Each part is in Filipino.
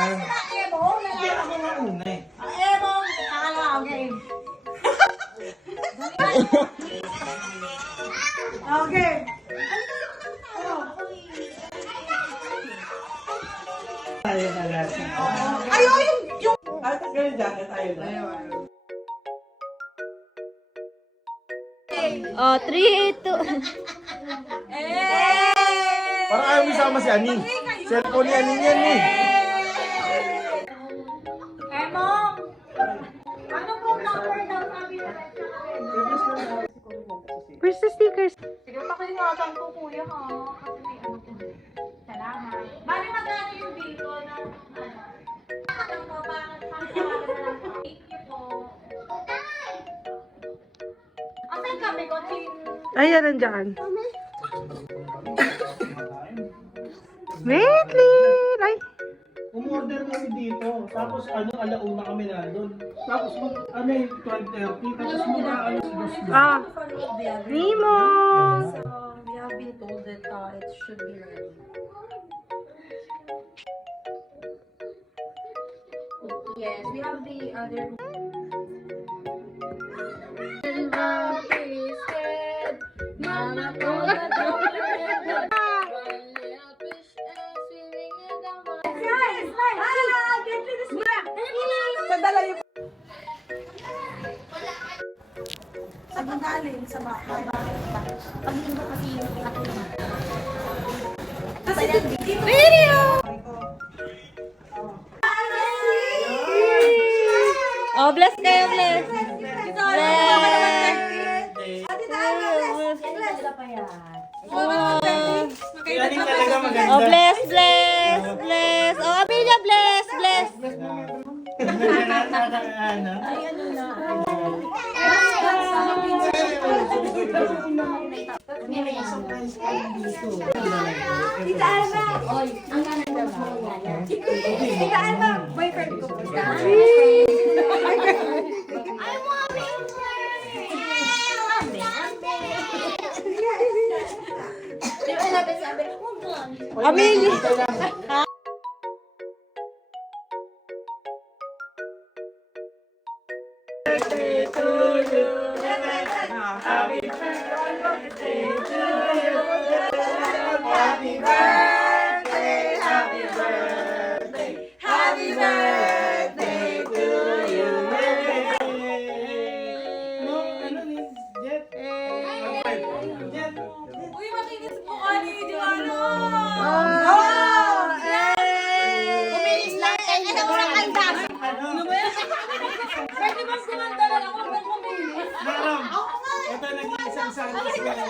Emo, Hindi ako nga una eh. Emo, akala ako game. Okay. Tayo na lahat. Ayaw yung... Ay, ganyan jacket tayo na. Oh, 3, 2. Parang ayaw mo isama si Ani. Cellphone ni Ani yan eh. Emong! Ano pong number daw sabi na Where's the stickers? Sige, pakingatan ko kuya ha. Kasi may ano po. Salamat. Bali magkano yung dito na ano? Ano po, bakit pakingatan na lang po? Thank you po. Asan kami ko? Ayan, nandiyan. Wait, Lynn! Ay! Umorder kami dito. Tapos alauna kami nandun. Tapos yung 12:30. Tapos alas 2. Ah! Nemo! We have been told that it should be ready. Yes, we have the other Mama told the doctor guys! Get to this back! Padala yung... Sa magaling, sa bahay. Pag hindi mo kasi yung katulungan. Kasi dito... Video! Oh, bless kayo, bless! Yan yung talaga maganda. Oh, bless, bless, bless! Oh, Amelia, bless, bless! Ano? Tita Alma! Oy, ang ganda ba? Tita Alma, boyfriend ko po. I want it! Di ba natin sabi, hold on. Amelia! Uy, makinis po ka ni Joanna! Umilis lang kayo na walang kanta. Ano ba yan? Pwede bang kumanta na lang kung umilis? Ito nag-iisang salis ka na.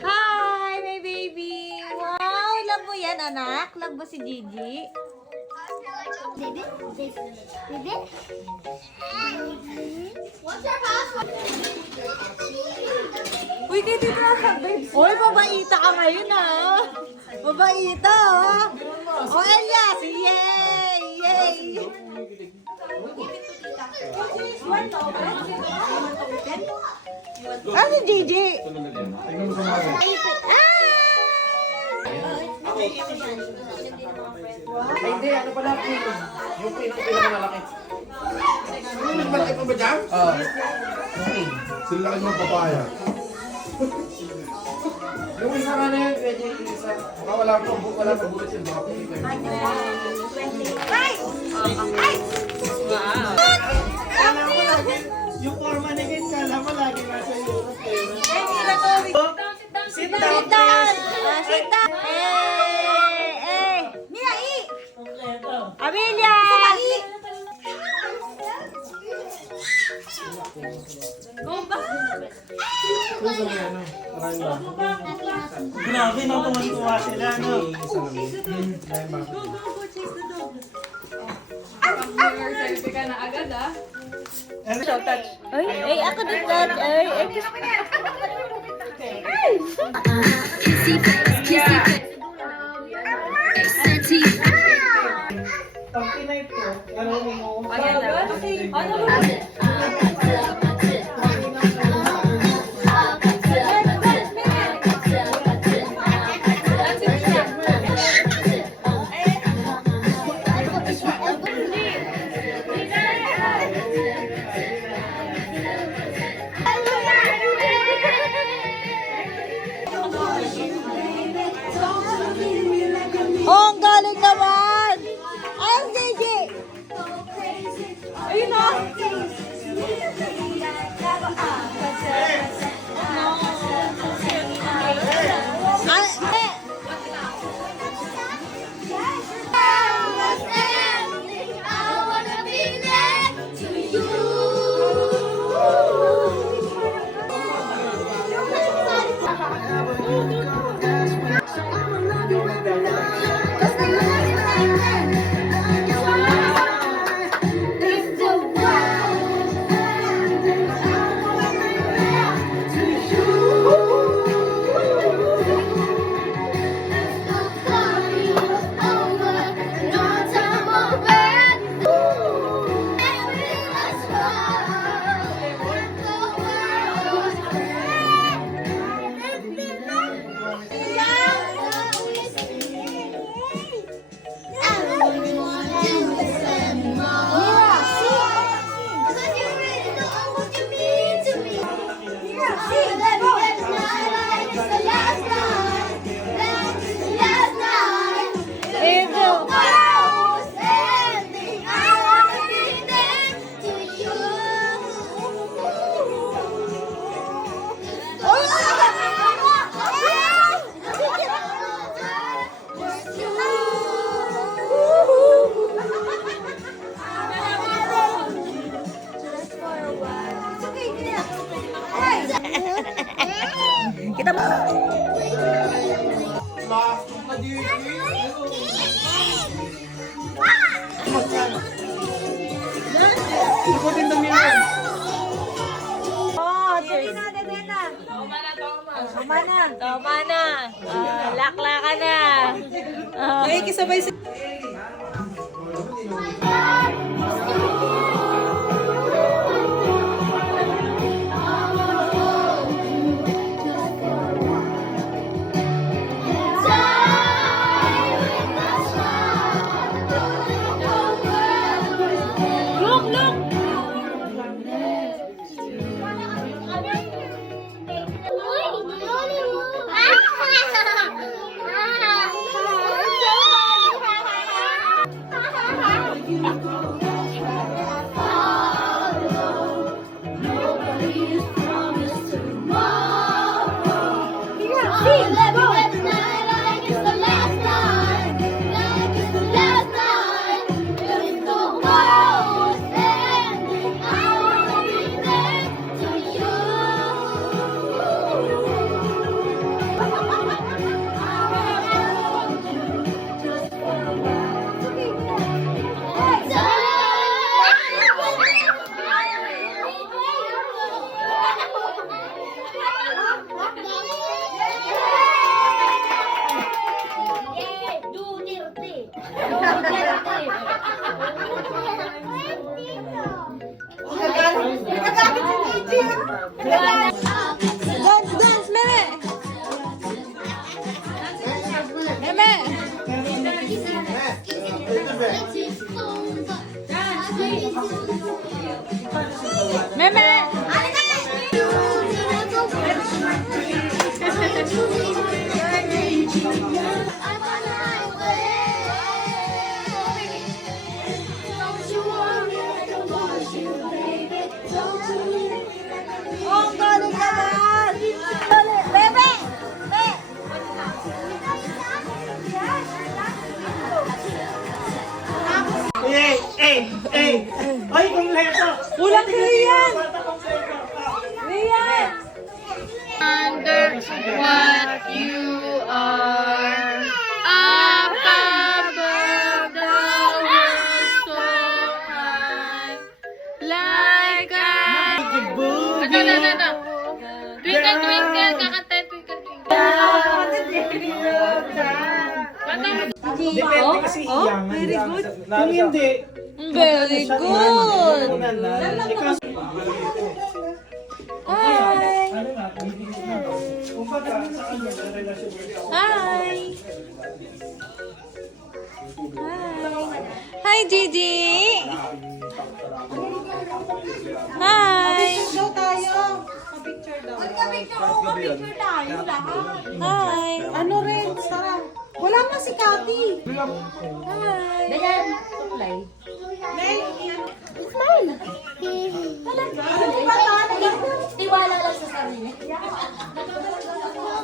Hi, my baby! Wow, love mo yan, anak? Love mo si Gigi? Baby? Baby? What's your password? Uy, kay Tito Rosa, babes. Uy, babaita ka ngayon, ah. Babaita, ah. Oh, Elias! Yay! Yay! Ah, si Gigi? Ay, hindi. Ano pala? Yung pinakamalaki. Yung malaki pa ba dyan? Oo. Sila laki ng papaya. Yung isa ka na yun, pwede yung isa. Baka wala pa bulat yun. Baka pwede. Yung forma na ganyan, kala mo lagi nasa Europe. Sit down. Sit down! Sit down! Mia, i! Kompleto. Amelia! Go back! Grabe, no? Tuwan-tuwa sila, no? Selfie ka na agad, ah. Ano siya, touch? Ay, ay, ako din touch. Ay, ay, Kissy face, kissy face. Senti. Pag kinay ko, gano'n mo. Ayan na. Ano ba? Tama na. Lakla ka na. Ay, kisabay sa... Dance, Meme! Meme! Meme! Oh, galing naman! Bebe! Ay, kompleto! Kulang ka yan! Bata kompleto! Rian! Under what you are, up above the world so high, like a... Ito. Twinkle, twinkle, kakanta yung twinkle, twinkle. Depende kasi iyangan. very good. Kung hindi, Very good! Hi! ano na, bibigyan na. Kung baga, sa ano, sa relasyon mo. Hi! Hi! Hi, Gigi! Hi! Hi! Ano rin, sarap. Wala na si Cathy. Hi! Tiwala lang sa sarili.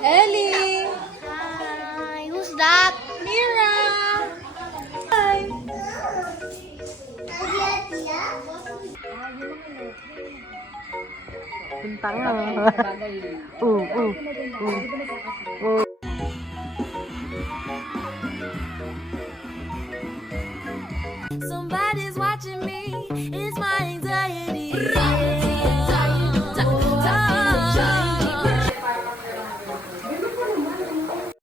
Ellie! Hi, who's that? Mira! Hi! Punta nga.